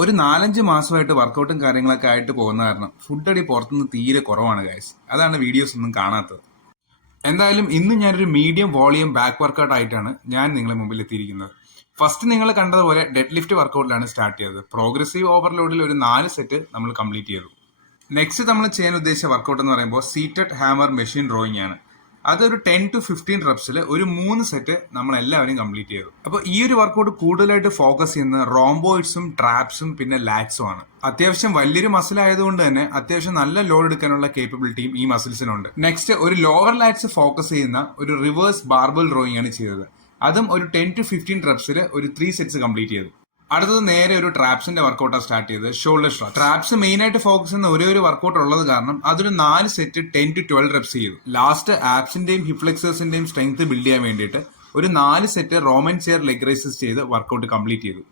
ഒരു 4-5 മാസമായിട്ട് വർക്കൗട്ടും കാര്യങ്ങളൊക്കെ ആയിട്ട് പോകുന്ന കാരണം ഫുഡ് അടി പുറത്തുനിന്ന് തീരെ കുറവാണ് ഗൈസ്. അതാണ് വീഡിയോസ് ഒന്നും കാണാത്തത്. എന്തായാലും ഇന്ന് ഞാനൊരു മീഡിയം വോളിയം ബാക്ക് വർക്കൗട്ട് ആയിട്ടാണ് ഞാൻ നിങ്ങളെ മുമ്പിൽ എത്തിയിരിക്കുന്നത്. ഫസ്റ്റ് നിങ്ങൾ കണ്ടതുപോലെ ഡെഡ് ലിഫ്റ്റ് വർക്കൗട്ടിലാണ് സ്റ്റാർട്ട് ചെയ്തത്. പ്രോഗ്രസീവ് ഓവർലോഡിൽ ഒരു 4 സെറ്റ് നമ്മൾ കംപ്ലീറ്റ് ചെയ്തു. നെക്സ്റ്റ് നമ്മൾ ചെയ്യാൻ ഉദ്ദേശിച്ച വർക്കൗട്ട് എന്ന് പറയുമ്പോൾ സീറ്റഡ് ഹാമർ മെഷീൻ റോയിങ് ആണ്. അതൊരു 10 to 15 റെപ്സിൽ ഒരു 3 സെറ്റ് നമ്മൾ എല്ലാവരും കംപ്ലീറ്റ് ചെയ്തു. അപ്പോൾ ഈ ഒരു വർക്കൗട്ട് കൂടുതലായിട്ട് ഫോക്കസ് ചെയ്യുന്നത് റോംബോയിഡ്സും ട്രാപ്സും പിന്നെ ലാറ്റ്സും ആണ്. അത്യാവശ്യം വലിയൊരു മസിൽ ആയതുകൊണ്ട് തന്നെ അത്യാവശ്യം നല്ല ലോഡ് എടുക്കാനുള്ള കേപ്പബിലിറ്റിയും ഈ മസിൽസിനുണ്ട്. നെക്സ്റ്റ് ഒരു ലോവർ ലാറ്റ്സ് ഫോക്കസ് ചെയ്യുന്ന ഒരു റിവേഴ്സ് ബാർബൽ റോയിങ് ആണ് ചെയ്തത്. അതും ഒരു 10 to 15 റെപ്സിൽ ഒരു 3 സെറ്റ്സ് കംപ്ലീറ്റ് ചെയ്തു. അടുത്തത് നേരെ ഒരു ട്രാപ്സിന്റെ വർക്കൗട്ടാണ് സ്റ്റാർട്ട് ചെയ്തത്. Shoulder shrug. ട്രാപ്സ് മെയിൻ ആയിട്ട് ഫോക്കസ് ചെയ്യുന്ന ഒരു വർക്കൗട്ട് ഉള്ളത് കാരണം അതൊരു 4 സെറ്റ് 10 to 12 റെപ്സ് ചെയ്തു. ലാസ്റ്റ് ആപ്സിന്റെയും ഹിപ്ലെക്സേഴ്സിന്റെയും സ്ട്രെങ്ത് ബിൽഡ് ചെയ്യാൻ വേണ്ടിയിട്ട് ഒരു 4 set Roman chair leg rises ചെയ്ത് വർക്കൗട്ട് കംപ്ലീറ്റ് ചെയ്തു.